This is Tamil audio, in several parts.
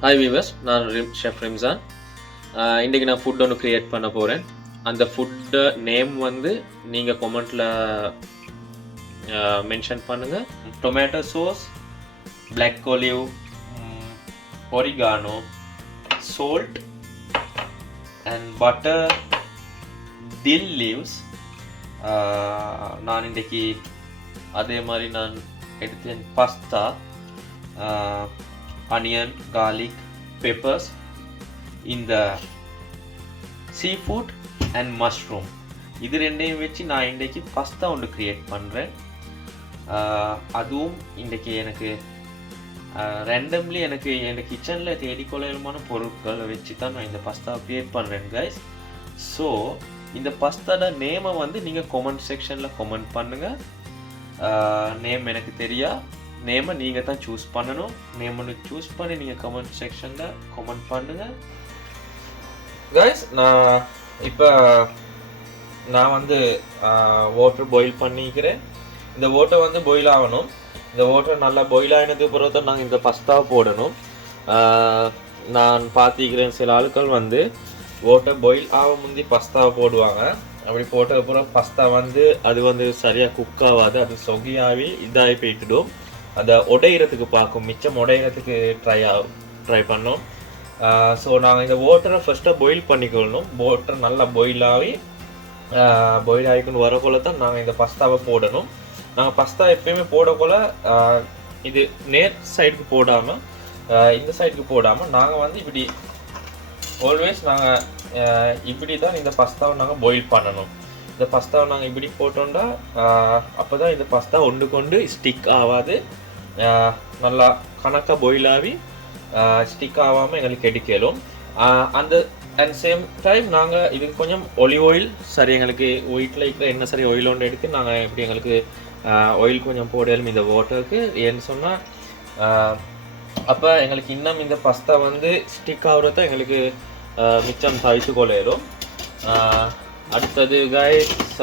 ஹாய் வீவர்ஸ், நான் ஷெஃப் ரிம்சான். இன்றைக்கி நான் ஃபுட் ஒன்று க்ரியேட் பண்ண போகிறேன். அந்த ஃபுட்டு நேம் வந்து நீங்கள் கொமெண்ட்டில் மென்ஷன் பண்ணுங்கள். Tomato sauce, black olive, oregano, salt and butter, dill leaves. நான் இன்றைக்கி அதே மாதிரி நான் எடுத்தேன் பாஸ்தா, onion, garlic, peppers, இந்த seafood and mushroom. இது ரெண்டையும் வச்சு நான் இன்றைக்கி பாஸ்தா ஒன்று க்ரியேட் பண்ணுறேன். அதுவும் இன்றைக்கி எனக்கு ரேண்டம்லி எனக்கு என் கிச்சனில் தேடிக்கொள்ளையிலுமான பொருட்களை வச்சு தான் நான் இந்த பாஸ்தாவை க்ரியேட் பண்ணுறேன் கைஸ். ஸோ இந்த பாஸ்தாவோட நேமை வந்து நீங்கள் கமெண்ட் செக்ஷனில் கமெண்ட் பண்ணுங்கள். நேம் எனக்கு தெரியா, நேமை நீங்கள் தான் சூஸ் பண்ணணும். நேம் ஒன்று சூஸ் பண்ணி நீங்கள் கமெண்ட் செக்ஷனில் கமெண்ட் பண்ணுங்கள் கைஸ். நான் வந்து வாட்டர் பாயில் பண்ணிக்கிறேன். இந்த வாட்டர் வந்து பாயில் ஆகணும். இந்த வாட்டர் நல்லா பாயில் ஆகினதுக்கு பிறகு தான் நாங்கள் இந்த பாஸ்தாவை போடணும். நான் பார்த்திக்கிறேன் சில ஆட்கள் வந்து வாட்டர் பாயில் ஆக முந்தி பாஸ்தாவை போடுவாங்க. அப்படி போட்டதுக்கப்புறம் பாஸ்தா வந்து அது வந்து சரியாக குக் ஆகாது, அது சொகியாகி இதாகி போயிட்டுடும். அதை உடையிறதுக்கு பார்க்கும், மிச்சம் உடையிறதுக்கு ட்ரை பண்ணோம். ஸோ நாங்கள் இந்த வாட்டரை ஃபஸ்ட்டாக பாயில் பண்ணிக்கொள்ளணும். வாட்டர் நல்லா பாயில் ஆகிக்கொண்டு வரக்குள்ள தான் நாங்கள் இந்த பாஸ்தாவை போடணும். நாங்கள் பாஸ்தா எப்பயுமே போடக்குள்ள இது நேர் சைடுக்கு போடாமல் இந்த சைடுக்கு போடாமல் நாங்கள் வந்து இப்படி ஆல்வேஸ் நாங்கள் இப்படி தான் இந்த பாஸ்தாவை நாங்கள் பாயில் பண்ணணும். இந்த பாஸ்தாவை நாங்கள் இப்படி போட்டோம்னா அப்போ தான் இந்த பாஸ்தா ஒன்று கொண்டு ஸ்டிக் ஆகாது, நல்லா கணக்காக பாயில் ஆகி ஸ்டிக் ஆகாமல் எங்களுக்கு எடுக்கலும். அண்ட் சேம் டைம் நாங்கள் இதுக்கு கொஞ்சம் ஒலிவ் ஆயில் சரி, எங்களுக்கு வீட்டில் இருக்கிற என்ன சரி ஆயில் ஒன்று எடுத்து நாங்கள் எப்படி எங்களுக்கு ஆயில் கொஞ்சம் போடலும் இந்த வாட்டருக்கு. ஏன்னு சொன்னால் அப்போ எங்களுக்கு இன்னும் இந்த பாஸ்தா வந்து ஸ்டிக் ஆகுறத எங்களுக்கு மிச்சம் தவித்து கொள்ளையிலும். அடுத்தது கைஸ்,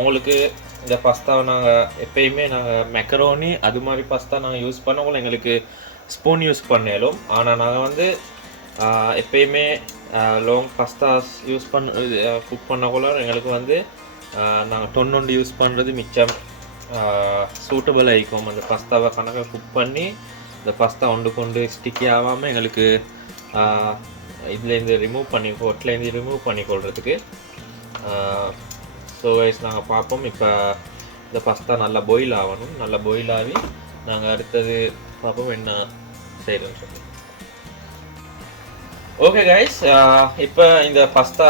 உங்களுக்கு இந்த பாஸ்தாவை நாங்கள் எப்பயுமே நாங்கள் மெக்கரோனி அது மாதிரி பாஸ்தா நாங்கள் யூஸ் பண்ணக்குள்ள எங்களுக்கு ஸ்பூன் யூஸ் பண்ணலும். ஆனால் நாங்கள் வந்து எப்பயுமே லாங் பாஸ்தாஸ் யூஸ் குக் பண்ணக்குள்ள எங்களுக்கு வந்து நாங்கள் டொன்னொண்டு யூஸ் பண்ணுறது மிச்சம் சூட்டபிள் ஆகிக்கும். அந்த பாஸ்தாவை கணக்காக குக் பண்ணி இந்த பாஸ்தா கொண்டு ஸ்டிக்கி ஆகாமல் எங்களுக்கு இதுலேருந்து ஒட்டிலேருந்து ரிமூவ் பண்ணிக்கொள்கிறதுக்கு. ஸோ கைஸ் நாங்கள் பார்ப்போம். இப்போ இந்த பாஸ்தா நல்லா பாயில் ஆகணும். நல்லா பாயில் ஆகி நாங்கள் அடுத்தது பார்ப்போம் என்ன செய்யணும்னு சொல்லி. ஓகே கைஸ், இப்போ இந்த பாஸ்தா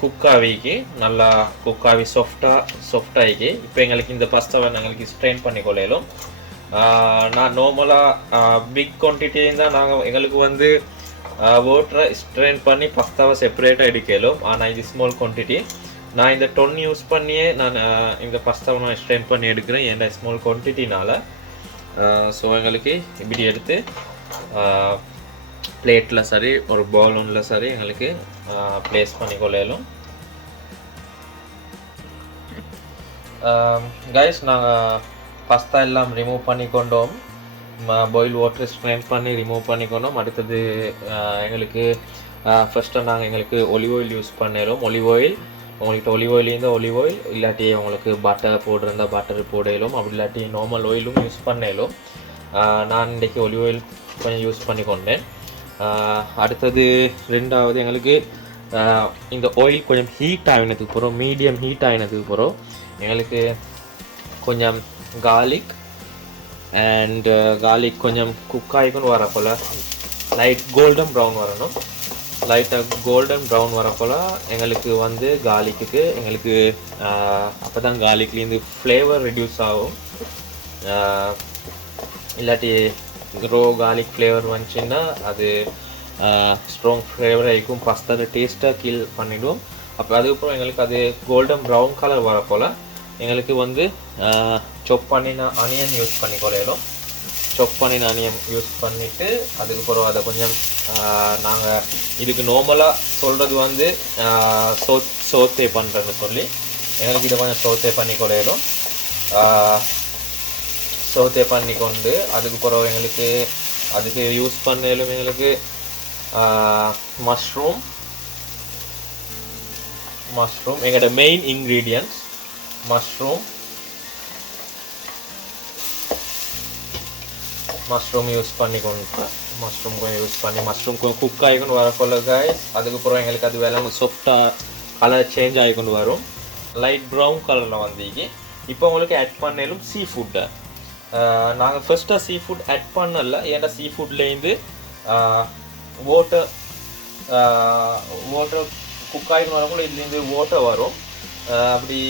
குக்காவிக்கு நல்லா குக்காவி சாஃப்டாகி இப்போ எங்களுக்கு இந்த பாஸ்தாவை நாங்களுக்கு ஸ்ட்ரெயின் பண்ணி கொள்ளையிலும். நான் நார்மலாக பிக் குவான்டிட்டி தான் எங்களுக்கு வந்து வாட்டரை ஸ்ட்ரெயின் பண்ணி பாஸ்தாவை செப்பரேட்டாக எடுக்கலும். ஆனால் இது ஸ்மால் குவான்டிட்டி. நான் இந்த டொன் யூஸ் பண்ணியே நான் இந்த பாஸ்தாவை நான் ஸ்ட்ரெயின் பண்ணி எடுக்கிறேன் ஏன்னா ஸ்மால் குவான்டிட்டினால். ஸோ எங்களுக்கு இப்படி எடுத்து பிளேட்டில் சரி ஒரு பவுலில் சரி எங்களுக்கு ப்ளேஸ் பண்ணி கொள்ளையிலும். கைஸ், நாங்கள் பாஸ்தா எல்லாம் ரிமூவ் பண்ணி கொண்டோம். பாயில் வாட்டர் ஸ்ட்ரெயின் பண்ணி ரிமூவ் பண்ணிக்கணும். அடுத்தது எங்களுக்கு ஃபஸ்ட்டு எங்களுக்கு ஒலிவ் ஆயில் யூஸ் பண்ணிடும். ஒலிவ் ஆயில் உங்களுக்கு ஒலிவ் ஆயிலேருந்து ஒலிவ் ஆயில் இல்லாட்டி உங்களுக்கு பட்டர் போட்டிருந்தால் பட்டர் போடலும், அப்படி இல்லாட்டி நார்மல் ஆயிலும் யூஸ் பண்ணலும். நான் இன்றைக்கி ஒலிவ் ஆயில் கொஞ்சம் யூஸ் பண்ணி கொண்டேன். அடுத்தது ரெண்டாவது எங்களுக்கு இந்த ஆயில் கொஞ்சம் ஹீட் ஆகினதுக்கு போகிறோம், மீடியம் ஹீட் ஆகினதுக்கு போகிறோம். எங்களுக்கு கொஞ்சம் கார்லிக் கொஞ்சம் குக் ஆகிக்கொண்டு வரப்போல் லைட் கோல்டன் ப்ரௌன் வரணும். லைட்டாக கோல்டன் ப்ரௌன் வரப்போல் எங்களுக்கு வந்து கார்லிக்கு எங்களுக்கு அப்போ தான் கார்லிக்லேருந்து ஃப்ளேவர் ரெடியூஸ் ஆகும். இல்லாட்டி ரோ கார்லிக் ஃப்ளேவர் வந்துச்சுன்னா அது ஸ்ட்ராங் ஃப்ளேவர் ஆகிக்கும், பாஸ்தாவோட டேஸ்ட்டாக கீல் பண்ணிவிடும். அப்போ அதுக்கப்புறம் எங்களுக்கு அது கோல்டன் ப்ரௌன் கலர் வரப்போல் எங்களுக்கு வந்து சாப் பண்ணின ஆனியன் யூஸ் பண்ணி கொள்ளையிலும். சாப் பண்ணின ஆனியன் யூஸ் பண்ணிவிட்டு அதுக்கப்புறம் அதை கொஞ்சம் நாங்கள் இதுக்கு நார்மலாக சொல்கிறது வந்து சோத்தே பண்ணுறேன்னு சொல்லி எங்களுக்கு இதை கொஞ்சம் சோத்தே பண்ணி கொள்ளையிலும். சோத்தே பண்ணி கொண்டு அதுக்கப்புறம் எங்களுக்கு அதுக்கு யூஸ் பண்ணலும் எங்களுக்கு மஷ்ரூம் எங்களோட மெயின் இன்க்ரீடியன்ட்ஸ் மஷ்ரூம் யூஸ் பண்ணி மஷ்ரூம் கொஞ்சம் யூஸ் பண்ணி மஷ்ரூம் கொஞ்சம் குக் ஆகிக்கொண்டு வரக்கொள்ள கைஸ். அதுக்கப்புறம் எங்களுக்கு அது வேலை சாஃப்டாக கலர் சேஞ்ச் ஆகிக்கொண்டு வரும். லைட் ப்ரௌன் கலரில் வந்தீங்க. இப்போ உங்களுக்கு ஆட் பண்ணலும் சீ ஃபுட்டை நாங்கள் ஃபர்ஸ்ட்டாக சீ ஃபுட் ஆட் பண்ணல. ஏன்னா சீ ஃபுட்லேருந்து வாட்டர் குக் ஆகிக்கொண்டு வரக்குள்ள இதுலேருந்து வாட்டர் வரும். அப்படி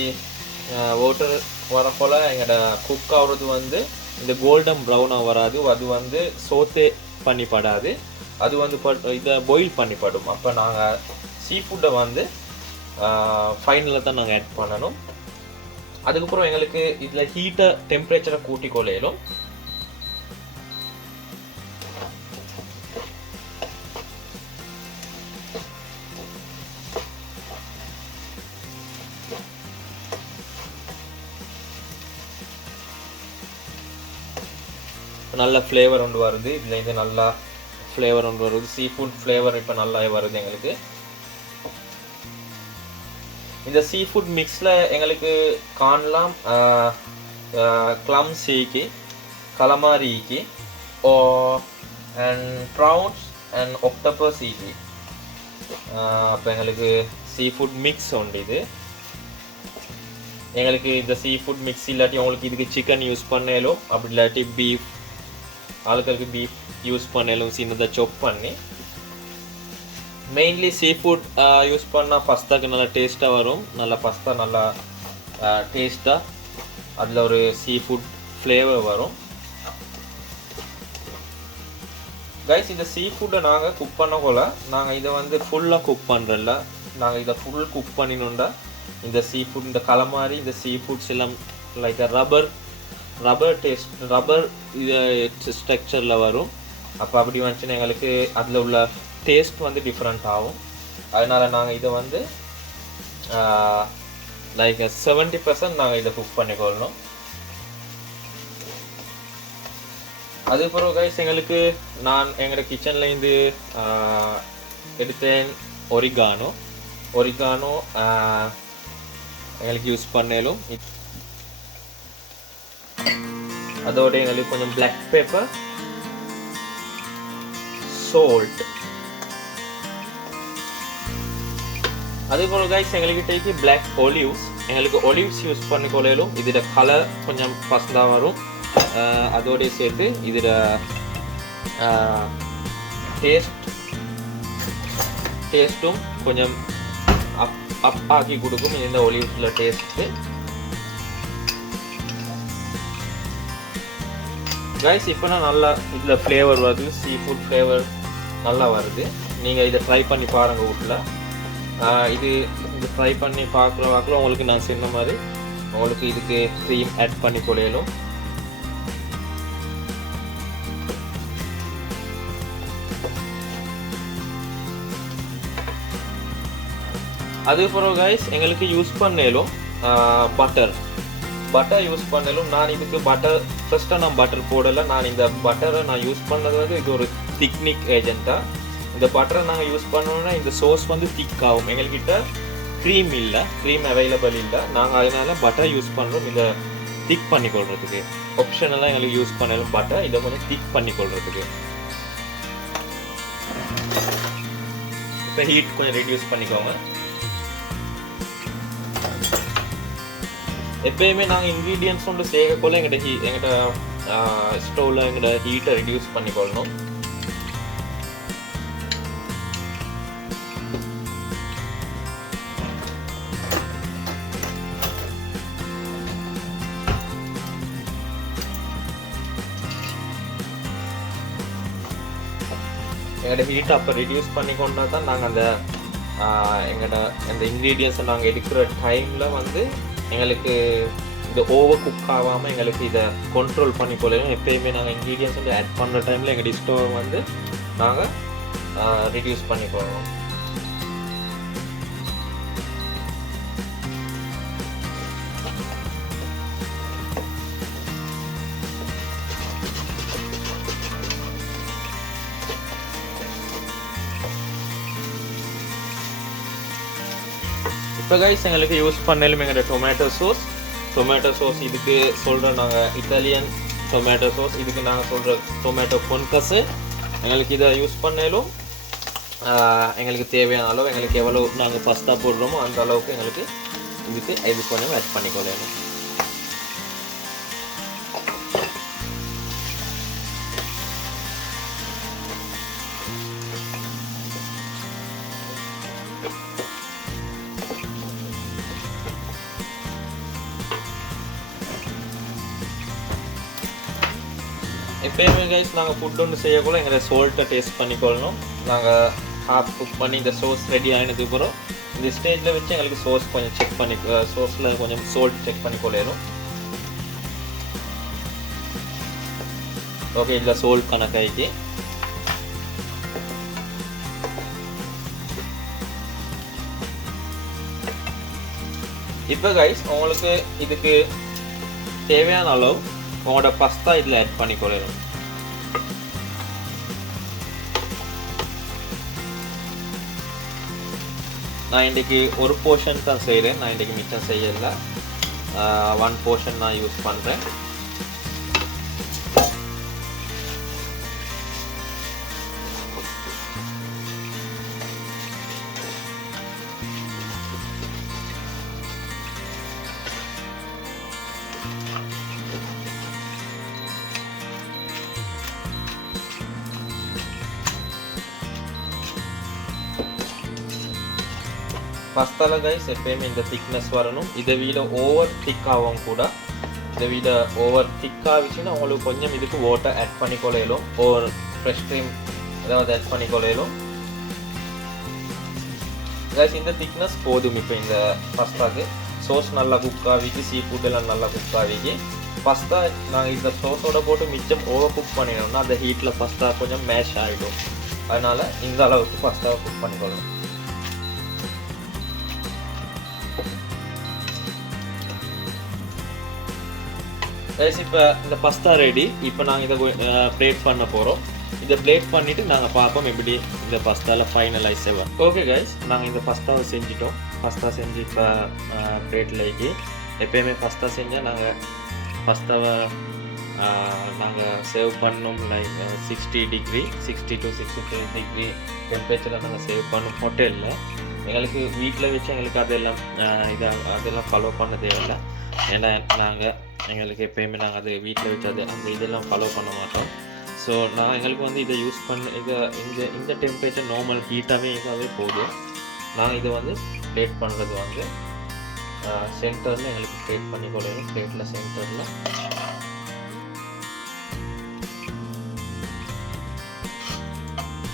வாட்டர் வரப்போல் எங்களோட குக் ஆகுறது வந்து இந்த கோல்டன் ப்ரௌனாக வராது. அது வந்து சோத்தே பண்ணிப்படாது. அது வந்து இதை பாயில் பண்ணிப்படும். அப்போ நாங்கள் சீ ஃபுட்டை வந்து ஃபைனலில் தான் நாங்கள் ஆட் பண்ணணும். அதுக்கப்புறம் எங்களுக்கு இதில் ஹீட்டை டெம்பரேச்சரை கூட்டி கொள்ளையிலும். நல்ல ஃப்ளேவர் ஒன்று வருது. இதுலேருந்து நல்லா ஃப்ளேவர் ஒன்று வருது. சீ ஃபுட் ஃப்ளேவர் இப்போ நல்லா வருது எங்களுக்கு. இந்த சீ ஃபுட் மிக்ஸில் எங்களுக்கு காணலாம் க்ளம்ஸ் ஈக்கி, கலமாரி ஈக்கி, அண்ட் ப்ரவுன்ஸ் அண்ட் ஒக்டோபஸ் ஈக்கி. அப்போ எங்களுக்கு சீ ஃபுட் மிக்ஸ் உண்டு. இது எங்களுக்கு இந்த சீ ஃபுட் மிக்ஸ் இல்லாட்டி உங்களுக்கு இதுக்கு சிக்கன் யூஸ் பண்ணலும், அப்படி இல்லாட்டி பீஃப் ஆளுக்களுக்கு பீஃப் யூஸ் பண்ணலும் சின்னதாக சாப் பண்ணி. மெயின்லி சீ ஃபுட் யூஸ் பண்ணால் பஸ்தாக்கு நல்லா டேஸ்ட்டாக வரும். நல்லா பஸ்தா நல்லா டேஸ்ட்டாக அதில் ஒரு சீ ஃபுட் ஃப்ளேவர் வரும். கைஸ் இந்த சீ ஃபுட்டை நாங்கள் குக் பண்ணக்குள்ள நாங்கள் இதை வந்து ஃபுல்லாக குக் பண்ணுறல. நாங்கள் இதை ஃபுல் குக் பண்ணினோண்டா இந்த சீ ஃபுட் இந்த கலமாரி இந்த சீ ஃபுட்ஸ் எல்லாம் லைக் ரப்பர் டேஸ்ட் ரப்பர் இது ஸ்ட்ரக்சரில் வரும். அப்போ அப்படி வந்துச்சுன்னா எங்களுக்கு அதில் உள்ள டேஸ்ட் வந்து டிஃப்ரெண்ட் ஆகும். அதனால் நாங்கள் இதை வந்து லைக் 70% நாங்கள் இதை குக் பண்ணிக்கொள்ளணும். அதுக்கப்புறம் கைஸ் எங்களுக்கு நான் எங்களோட கிச்சன்லேருந்து எடுத்தேன் ஒரிகானோ எங்களுக்கு யூஸ் பண்ணலும். அதோட எங்களுக்கு கொஞ்சம் பிளாக் பெப்பர், salt. அதுபோல் கைஸ் எங்கள்கிட்ட பிளாக் ஒலிவ்ஸ் எங்களுக்கு ஒலிவ்ஸ் யூஸ் பண்ணிக்கொள்ளும். இதோட கலர் கொஞ்சம் பசந்தாக வரும். அதோட சேர்த்து இதோட டேஸ்ட்டும் கொஞ்சம் அப் ஆக்கி கொடுக்கும் இந்த ஒலிவ்ஸில் டேஸ்ட்டு. கைஸ் இப்போ நல்லா இதில் ஃப்ளேவர் வருது. சீ ஃபுட் ஃப்ளேவர் நல்லா வருது. நீங்கள் இதை ட்ரை பண்ணி பாருங்கள் வீட்டில். இது ட்ரை பண்ணி பார்க்குற வாக்கில் உங்களுக்கு நான் சொன்ன மாதிரி உங்களுக்கு இதுக்கு க்ரீம் ஆட் பண்ணி கொள்ளையிலும். அதுக்கப்புறம் கைஸ் எங்களுக்கு யூஸ் பண்ணலும் பட்டர் யூஸ் பண்ணலும். நான் இதுக்கு ஃபர்ஸ்ட்டாக நான் பட்டர் போடலை. நான் இந்த பட்டரை நான் யூஸ் பண்ணது வந்து இது ஒரு திக்னிக் ஏஜென்ட்டாக. இந்த பட்டரை நாங்கள் யூஸ் பண்ணோன்னா இந்த சோஸ் வந்து திக் ஆகும். எங்கள்கிட்ட க்ரீம் அவைலபிள் இல்லை. நாங்கள் அதனால பட்டர் யூஸ் பண்ணுறோம் இதை திக் பண்ணிக்கொள்றதுக்கு. ஆப்ஷனெல்லாம் எங்களுக்கு யூஸ் பண்ணலும் பட்டர் இதை கொஞ்சம் திக் பண்ணிக்கொள்றதுக்கு. இப்போ ஹீட் கொஞ்சம் ரெடியூஸ் பண்ணிக்கோங்க. எப்பயுமே நாங்கள் இன்க்ரீடியன்ட்ஸ் ஒன்று சேர்க்கக்குள்ள எங்கள்கிட்ட ஸ்டவ்வில் எங்களோட ஹீட்டை ரெடியூஸ் பண்ணிக்கொள்ளணும். எங்களோட ஹீட்டை அப்போ ரெடியூஸ் பண்ணிக்கொண்டா தான் நாங்கள் எங்களோட அந்த இன்க்ரீடியன்ஸை நாங்கள் எடுக்கிற டைமில் வந்து எங்களுக்கு இந்த ஓவர் குக் ஆகாமல் எங்களுக்கு இதை கண்ட்ரோல் பண்ணி கொள்ளலாம். எப்பயுமே நாங்கள் இன்க்ரீடியன்ஸ் வந்து ஆட் பண்ணுற டைமில் எங்கள் ஸ்டோவை வந்து நாங்கள் ரெடியூஸ் பண்ணிக்கொள்ளணும். இப்போ கைஸ் எங்களுக்கு யூஸ் பண்ணலும் எங்களோட டொமேட்டோ சோஸ் இதுக்கு சொல்கிறோம் நாங்கள் இட்டாலியன் டொமேட்டோ சோஸ், இதுக்கு நாங்கள் சொல்கிற டொமேட்டோ கொன்கஸு. எங்களுக்கு இதை யூஸ் பண்ணலும் எங்களுக்கு தேவையான அளவு எங்களுக்கு எவ்வளோ நாங்கள் பாஸ்தா போடுறோமோ அந்த அளவுக்கு எங்களுக்கு இது கொஞ்சம் ஆட் பண்ணிக்கொள்ளணும். எப்பயுமே கைஸ் நாங்கள் ஃபுட் ஒன்று செய்யக்குள்ள எங்களை சோல்ட்டை டேஸ்ட் பண்ணிக்கொள்ளணும். நாங்கள் ஹாஃப் குக் பண்ணி இந்த சோஸ் ரெடி ஆகினதுக்கு அப்புறம் இந்த ஸ்டேஜில் வச்சு எங்களுக்கு சோஸ் கொஞ்சம் செக் பண்ணி சோஸில் கொஞ்சம் சோல்ட் செக் பண்ணிக்கொள்ளணும். ஓகே, இதில் சோல்ட் கணக்காயிக்கு. இப்போ கைஸ் உங்களுக்கு இதுக்கு தேவையான அளவு உங்களோட பாஸ்தா இதில் ஆட் பண்ணிக்கொள்ளணும். நான் இன்றைக்கி ஒரு போர்ஷன் தான் செய்கிறேன், நான் இன்றைக்கி மிச்சம் செய்யலை. 1 போர்ஷன் நான் யூஸ் பண்ணுறேன். பாஸ்தாவில் கைஸ் எப்பயுமே இந்த திக்னஸ் வரணும். இதை விட ஓவர் திக்காகவும் கூட, இதை விட ஓவர் திக்காகிச்சுன்னா உங்களுக்கு கொஞ்சம் இதுக்கு வாட்டர் ஆட் பண்ணிக்கொள்ளையிலும், ஒரு ஃப்ரெஷ் க்ரீம் ஏதாவது ஆட் பண்ணிக்கொள்ளையிலும். கைஸ் இந்த திக்னஸ் போதும். இப்போ இந்த பாஸ்தாவுக்கு சோஸ் நல்லா குக் ஆகிக்கு, சீ ஃபுட் எல்லாம் நல்லா குக் ஆகிக்கு. பாஸ்தா நாங்கள் இந்த சோஸோட போட்டு மிச்சம் ஓவர் குக் பண்ணிடணும்னா அந்த ஹீட்டில் பாஸ்தா கொஞ்சம் மேஷ் ஆகிடும். அதனால் இந்த அளவுக்கு பாஸ்தாவை குக் பண்ணிக்கொள்ளணும். கைஸ் இப்போ இந்த பாஸ்தா ரெடி. இப்போ நாங்கள் இதை பிளேட் பண்ண போகிறோம். இதை பிளேட் பண்ணிவிட்டு நாங்கள் பார்ப்போம் எப்படி இந்த பாஸ்தாவில் ஃபைனலைஸ் ஆகும். ஓகே கைஸ், நாங்கள் இந்த பாஸ்தாவை செஞ்சிட்டோம். பாஸ்தா செஞ்சு இப்போ பிளேட்டில் ஆகி. எப்போயுமே பாஸ்தா செஞ்சால் நாங்கள் பாஸ்தாவை நாங்கள் சேவ் பண்ணோம். லைக் 60 டிகிரி 60 to 65 டிகிரி டெம்பரேச்சரில் நாங்கள் சேவ் பண்ணோம் ஹோட்டலில். எங்களுக்கு வீட்டில் வச்சு எங்களுக்கு அதெல்லாம் ஃபாலோ பண்ண தேவையில்லை. ஏன்னா எங்களுக்கு எப்போயுமே நாங்கள் அது வீட்டில் வச்சு அந்த இதெல்லாம் ஃபாலோ பண்ண மாட்டோம். ஸோ எங்களுக்கு வந்து இதை யூஸ் பண்ண இந்த டெம்பரேச்சர் நார்மல் ஹீட்டாகவே இதாகவே போதும். நாங்கள் இதை வந்து பிளேட் பண்ணுறது வந்து சென்டரில் எங்களுக்கு பிளேட் பண்ணி கொள்ளணும். பிளேட்டில் சென்டரில்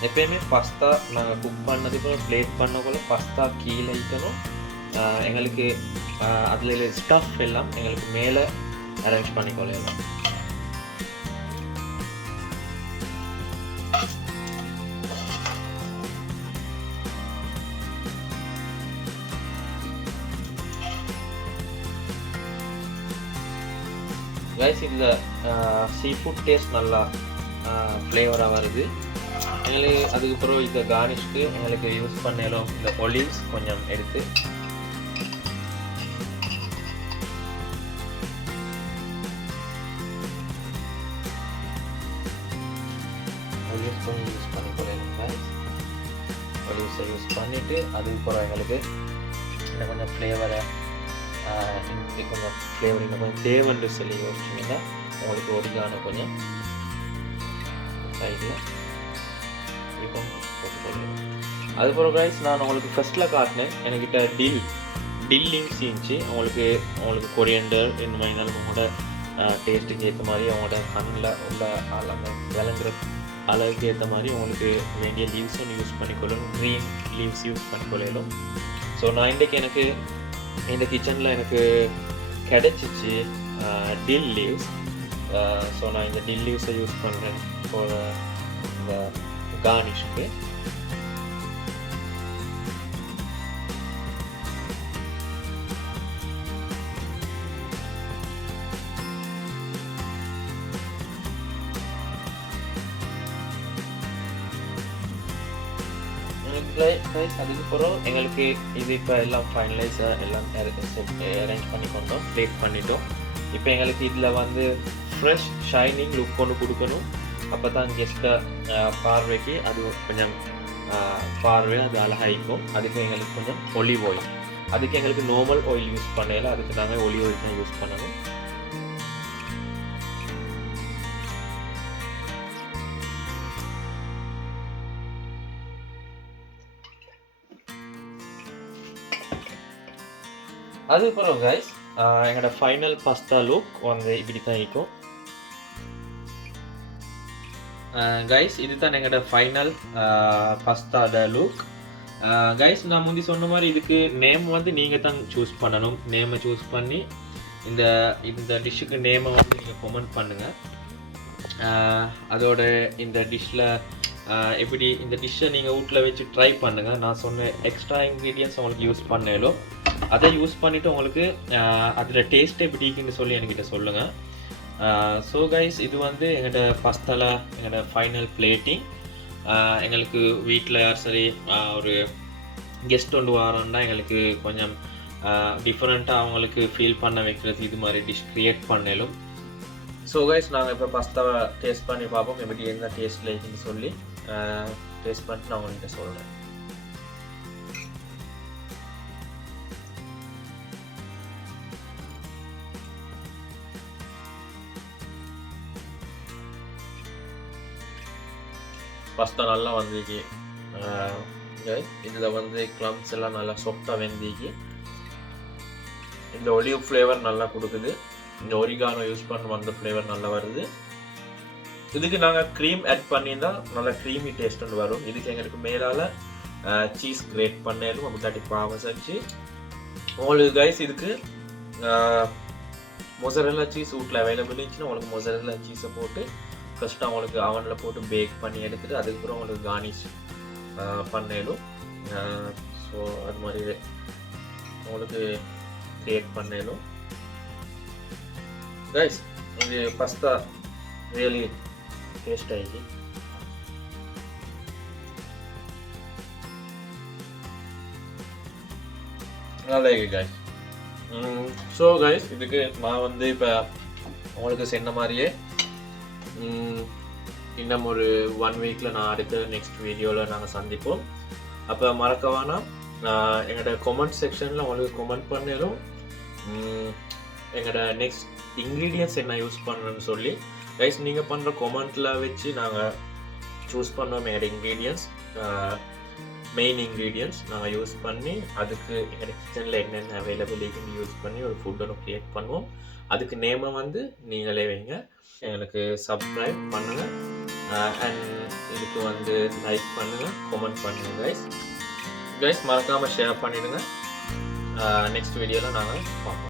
எப்பயுமே பாஸ்தா நாங்கள் குக் பண்ணதுக்கு பிளேட் பண்ணக்குள்ள பாஸ்தா கீழே வைக்கணும். எங்களுக்கு அதில் ஸ்டஃப் எல்லாம் எங்களுக்கு மேலே அரேஞ்ச் பண்ணிக்கொள்ளலாம். கைஸ் இதில் சீ ஃபுட் டேஸ்ட் நல்லா ஃப்ளேவராக வருது எங்களுக்கு. அதுக்கப்புறம் இந்த கார்னிஷ்க்கு எங்களுக்கு யூஸ் பண்ணலும் இந்த ஒலிவ்ஸ் கொஞ்சம் எடுத்து யூஸ் பண்ணிக்கொள்ளலாம். ஒலிவ்ஸை யூஸ் பண்ணிவிட்டு அதுக்கப்புறம் எங்களுக்கு இன்னும் கொஞ்சம் ஃப்ளேவரை கொஞ்சம் ஃப்ளேவர் இன்னும் கொஞ்சம் தேவைன்னு சொல்லி யோசிச்சிங்கன்னா உங்களுக்கு ஒரிகானோ கொஞ்சம் சைடில் இப்போ போட்டுக்கொள்ளலாம். அதுக்கப்புறம் கைஸ் நான் உங்களுக்கு ஃபஸ்ட்டில் காட்டினேன் என்கிட்ட டில் லீவ்ஸ் இருந்துச்சு. உங்களுக்கு கொரியண்டர் இந்த மாதிரி உங்களோட டேஸ்ட்டுக்கு ஏற்ற மாதிரி அவங்களோட கண்ணில் உள்ள விளங்குற அளவுக்கு ஏற்ற மாதிரி உங்களுக்கு வேண்டிய லீவ்ஸும் யூஸ் பண்ணிக்கொள்ளணும். க்ரீன் லீவ்ஸ் யூஸ் பண்ணிக்கொள்ளலும். ஸோ நான் இன்றைக்கி எனக்கு இந்த கிச்சனில் எனக்கு கிடைச்சிச்சு டில் லீவ்ஸ். ஸோ நான் இந்த டில் லீவ்ஸை யூஸ் பண்ணுறேன் இந்த கார்னிஷ்க்கு. அதுக்கப்புறம் எங்களுக்கு இது இப்போ எல்லாம் ஃபைனலைஸாக எல்லாம் அரேஞ்ச் பண்ணி கொண்டோம், பிளேட் பண்ணிட்டோம். இப்போ எங்களுக்கு இதில் வந்து ஃப்ரெஷ் ஷைனிங் லுக் ஒன்று கொடுக்கணும். அப்போ தான் கெஸ்ட்டை பார்வைக்கு அது கொஞ்சம் பார்வை அது அழகாயிக்கும். அதுக்கு எங்களுக்கு கொஞ்சம் ஒலிவ் ஆயில், அதுக்கு எங்களுக்கு நார்மல் ஆயில் யூஸ் பண்ணல, அதுக்கு நாங்கள் ஒலிவ் ஆயில் தான் யூஸ் பண்ணணும். அதுக்கப்புறம் கைஸ் எங்களோட ஃபைனல் பாஸ்தா லுக் வந்து இப்படி தான் இருக்கும். கைஸ் இதுதான் எங்களோட ஃபைனல் பாஸ்தாவோட லுக். கைஸ் நான் முந்தி சொன்ன மாதிரி இதுக்கு நேம் வந்து நீங்கள் தான் சூஸ் பண்ணணும். நேமை சூஸ் பண்ணி இந்த டிஷ்ஷுக்கு நேமை வந்து நீங்கள் கமெண்ட் பண்ணுங்கள். அதோட இந்த டிஷ்ஷில் எப்படி இந்த டிஷ்ஷை நீங்கள் வீட்டில் வச்சு ட்ரை பண்ணுங்கள். நான் சொன்ன எக்ஸ்ட்ரா இன்க்ரீடியன்ட்ஸ் உங்களுக்கு யூஸ் பண்ணலும், அதை யூஸ் பண்ணிவிட்டு உங்களுக்கு அதில் டேஸ்ட் எப்படி இருக்குன்னு சொல்லி என்கிட்ட சொல்லுங்கள். ஸோ கைஸ் இது வந்து எங்களோட பாஸ்தால எங்களோட ஃபைனல் பிளேட்டிங். எங்களுக்கு வீட்டில் யார் சரி ஒரு கெஸ்ட் கொண்டு வரோன்னா எங்களுக்கு கொஞ்சம் டிஃப்ரெண்ட்டாக அவங்களுக்கு ஃபீல் பண்ண வைக்கிறது இது மாதிரி டிஷ் க்ரியேட் பண்ணலும். ஸோ கைஸ் நாங்கள் இப்போ பாஸ்தாவை டேஸ்ட் பண்ணி பார்ப்போம், எப்படி என்ன டேஸ்ட்டில் இருக்குன்னு சொல்லி டேஸ்ட் பண்ணிட்டு நான் உங்கள்கிட்ட சொல்கிறேன். பாஸ்தா நல்லா வந்திருக்கு. இதில் வந்து க்ளம்ஸ் எல்லாம் நல்லா சாஃப்டாக வெந்திக்கு. இந்த ஒலிவ் ஃப்ளேவர் நல்லா கொடுக்குது. இந்த ஒரிகானோ யூஸ் பண்ண வந்த ஃப்ளேவர் நல்லா வருது. இதுக்கு நாங்கள் க்ரீம் ஆட் பண்ணியிருந்தா நல்லா க்ரீமி டேஸ்ட் ஒன்று வரும். இதுக்கு எங்களுக்கு மேலால் சீஸ் கிரேட் பண்ணலும் அப்படி பாவம் செஞ்சு உங்களுக்கு கைஸ் இதுக்கு மொசரெல்லா சீஸ் வீட்டில் அவைலபிள் இருந்துச்சுன்னா உங்களுக்கு மொசரெல்லா சீஸை போட்டு ஃபஸ்ட்டு அவங்களுக்கு அவனில் போட்டு பேக் பண்ணி எடுத்துட்டு அதுக்கப்புறம் உங்களுக்கு கார்னிஷ் பண்ணலும். ஸோ அது மாதிரி உங்களுக்கு கிரியேட் பண்ணலும். கைஸ் இது பாஸ்தா ரியலி டேஸ்ட் ஆகி நல்லா இருக்கு கைஸ். ஸோ கைஸ் இதுக்கு நான் வந்து இப்போ உங்களுக்கு சொன்ன மாதிரியே இன்னும் ஒரு 1 வீக்கில் நான் அடுத்த நெக்ஸ்ட் வீடியோவில் நாங்கள் சந்திப்போம். அப்போ மறக்க வேணாம், எங்களோட கமெண்ட் செக்ஷனில் உங்களுக்கு கமெண்ட் பண்ணலும் எங்களோட நெக்ஸ்ட் இன்க்ரீடியன்ட்ஸ் என்ன யூஸ் பண்ணுறேன்னு சொல்லி. கைஸ் நீங்கள் பண்ணுற கமெண்ட்டில் வச்சு நாங்கள் சூஸ் பண்ணோம் எங்களோட இன்க்ரீடியன்ட்ஸ், மெயின் இன்க்ரீடியன்ட்ஸ் நாங்கள் யூஸ் பண்ணி அதுக்கு எங்களோட கிச்சனில் என்னென்ன அவைலபிள் இருக்குன்னு யூஸ் பண்ணி ஒரு ஃபுட் ஒன்று க்ரியேட் பண்ணுவோம். அதுக்கு நேமை வந்து நீங்களே வைங்க. எனக்கு சப்ஸ்கிரைப் பண்ணுங்கள் அண்ட் இதுக்கு வந்து லைக் பண்ணுங்கள், கமெண்ட் பண்ணுங்கள் கைஸ். மறக்காமல் ஷேர் பண்ணிவிடுங்க. நெக்ஸ்ட் வீடியோவில் நாங்கள் பார்ப்போம்.